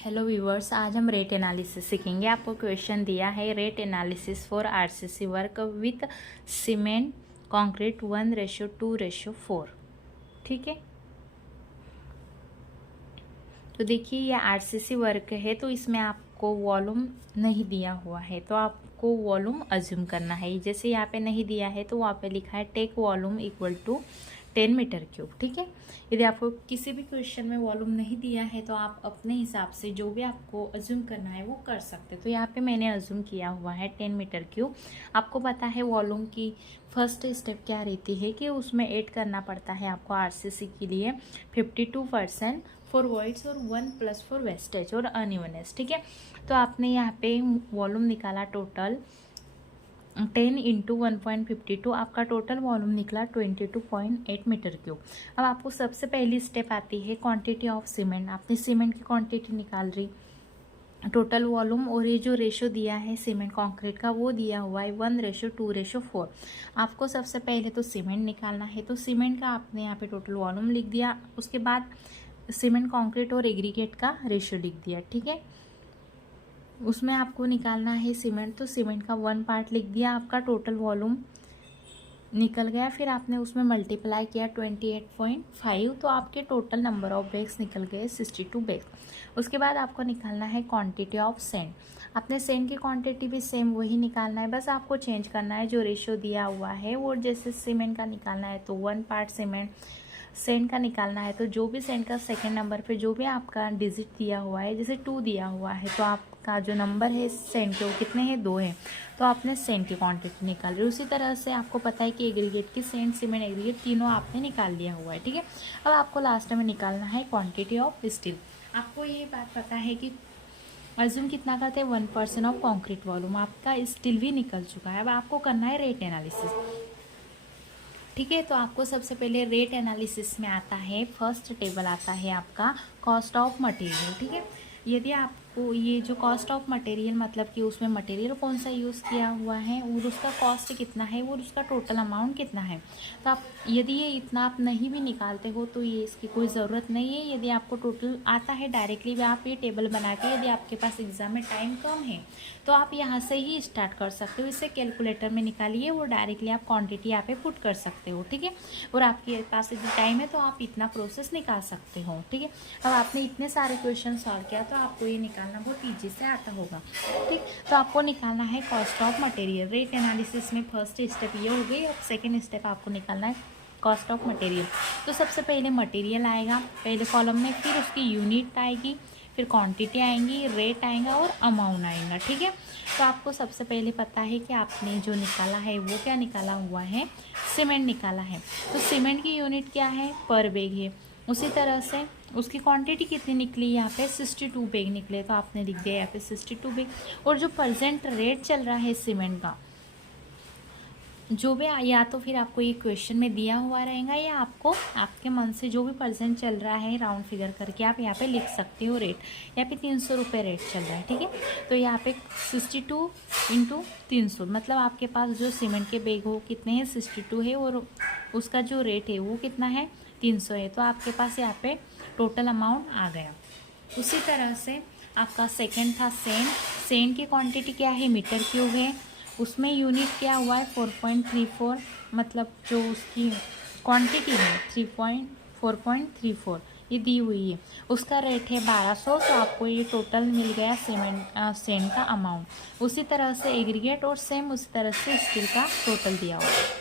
Hello viewers, आज हम rate analysis सीखेंगे। आपको क्वेश्चन दिया है rate analysis for RCC work with cement concrete 1:2:4। ठीक है, तो देखिए ये आरसीसी वर्क है, तो इसमें आपको वॉल्यूम नहीं दिया हुआ है, तो आपको वॉल्यूम अज्यूम करना है। जैसे यहाँ पे नहीं दिया है तो वहाँ पे लिखा है take volume equal to 10 metre cube. ठीक है, यदि आपको किसी भी क्वेश्चन में वॉल्यूम नहीं दिया है तो आप अपने हिसाब से जो भी आपको अज्यूम करना है वो कर सकते। तो यहाँ पे मैंने अज्यूम किया हुआ है 10 मीटर क्यूब। आपको पता है वॉल्यूम की फर्स्ट स्टेप क्या रहती है कि उसमें ऐड करना पड़ता है आपको आरसीसी के लिए 52% फॉर वॉइड्स और 1+ फॉर वेस्टेज और अनइवननेस। ठीक है, तो आपने यहाँ पे वॉल्यूम निकाला टोटल 10 इंटू 1.52, आपका टोटल वॉल्यूम निकला 22.8 मीटर क्यूब। अब आपको सबसे पहली स्टेप आती है क्वांटिटी ऑफ सीमेंट। आपने सीमेंट की क्वांटिटी निकाल रही, टोटल वॉल्यूम और ये जो रेशो दिया है सीमेंट कंक्रीट का वो दिया हुआ है 1:2:4। आपको सबसे पहले तो सीमेंट निकालना है, तो सीमेंट का आपने यहाँ पे टोटल वॉल्यूम लिख दिया, उसके बाद सीमेंट कंक्रीट और एग्रीगेट का रेशियो लिख दिया। ठीक है, उसमें आपको निकालना है सीमेंट, तो सीमेंट का 1 पार्ट लिख दिया, आपका टोटल वॉल्यूम निकल गया। फिर आपने उसमें मल्टीप्लाई किया 28.5, तो आपके टोटल नंबर ऑफ बैग्स निकल गए 62 बैग्स। उसके बाद आपको निकालना है क्वांटिटी ऑफ सेंड। आपने सेंड की क्वांटिटी भी सेम वही निकालना है, बस आपको चेंज करना है जो रेशियो दिया हुआ है वो। जैसे सीमेंट का निकालना है तो 1 पार्ट सीमेंट, सेंड का निकालना है तो जो भी सेंड का सेकंड नंबर पे जो भी आपका डिजिट दिया हुआ है, जैसे 2 दिया हुआ है तो आपका जो नंबर है सेंड के वो कितने हैं, 2 हैं, तो आपने सेंड की क्वांटिटी निकाल ली। उसी तरह से आपको पता है कि एग्रीगेट की सेंड सीमेंट एग्रीगेट तीनों आपने निकाल लिया हुआ है। ठीक है, अब आपको लास्ट में निकालना है क्वान्टिटी ऑफ स्टील। आपको ये बात पता है कि अज्यूम कितना करते हैं 1% ऑफ कॉन्क्रीट वॉल्यूम, आपका स्टील भी निकल चुका है। अब आपको करना है रेट एनालिसिस। ठीक है, तो आपको सबसे पहले रेट एनालिसिस में आता है, फर्स्ट टेबल आता है आपका कॉस्ट ऑफ मटेरियल। ठीक है, यदि आपको ये जो कॉस्ट ऑफ मटेरियल मतलब कि उसमें मटेरियल कौन सा यूज़ किया हुआ है और उसका कॉस्ट कितना है और उसका टोटल अमाउंट कितना है, तो आप यदि ये इतना आप नहीं भी निकालते हो तो ये इसकी कोई ज़रूरत नहीं है। यदि आपको टोटल आता है डायरेक्टली भी आप ये टेबल बना के, यदि आपके पास एग्जाम में टाइम कम है तो आप यहाँ से ही स्टार्ट कर सकते हो। इसे कैलकुलेटर में निकालिए और डायरेक्टली आप क्वांटिटी यहाँ पे पुट कर सकते हो। ठीक है, और आपके पास यदि टाइम है तो आप इतना प्रोसेस निकाल सकते हो। ठीक है, अब आपने इतने सारे क्वेश्चन सॉल्व किया तो आपको ये निकालना बहुत ईजी से आता होगा। ठीक, तो आपको निकालना है cost of material. Rate analysis में फर्स्ट स्टेप ये हो गई, और सेकेंड स्टेप आपको निकालना है कॉस्ट ऑफ मटेरियल। तो सबसे पहले मटेरियल आएगा पहले कॉलम में, फिर उसकी यूनिट आएगी, फिर क्वांटिटी आएंगी, रेट आएगा और अमाउंट आएगा। ठीक है, तो आपको सबसे पहले पता है कि आपने जो निकाला है वो क्या निकाला हुआ है, सीमेंट निकाला है। तो सीमेंट की यूनिट क्या है, पर बैग है। उसी तरह से उसकी क्वांटिटी कितनी निकली, यहाँ पे 62 बैग निकले, तो आपने लिख दिया यहाँ पे 62 बैग। और जो प्रेजेंट रेट चल रहा है सीमेंट का, जो भी या तो फिर आपको ये क्वेश्चन में दिया हुआ रहेगा या आपको आपके मन से जो भी परसेंट चल रहा है राउंड फिगर करके आप यहाँ पे लिख सकते हो रेट। यहाँ पे 300 रुपये रेट चल रहा है। ठीक है, तो यहाँ पे 62 इंटू 300 मतलब आपके पास जो सीमेंट के बैग हो कितने हैं, 62 है, और उसका जो रेट है वो कितना है, 300 है। तो आपके पास यहाँ पे टोटल अमाउंट आ गया। उसी तरह से आपका सेकेंड था सेंड। सेंड की क्वान्टिटी क्या है, मीटर क्यूब है, उसमें यूनिट क्या हुआ है 4.34, मतलब जो उसकी क्वांटिटी है 4.34 ये दी हुई है। उसका रेट है 1200, तो आपको ये टोटल मिल गया सेंड का अमाउंट। उसी तरह से एग्रीगेट और सेम उसी तरह से स्टील का टोटल दिया हुआ है।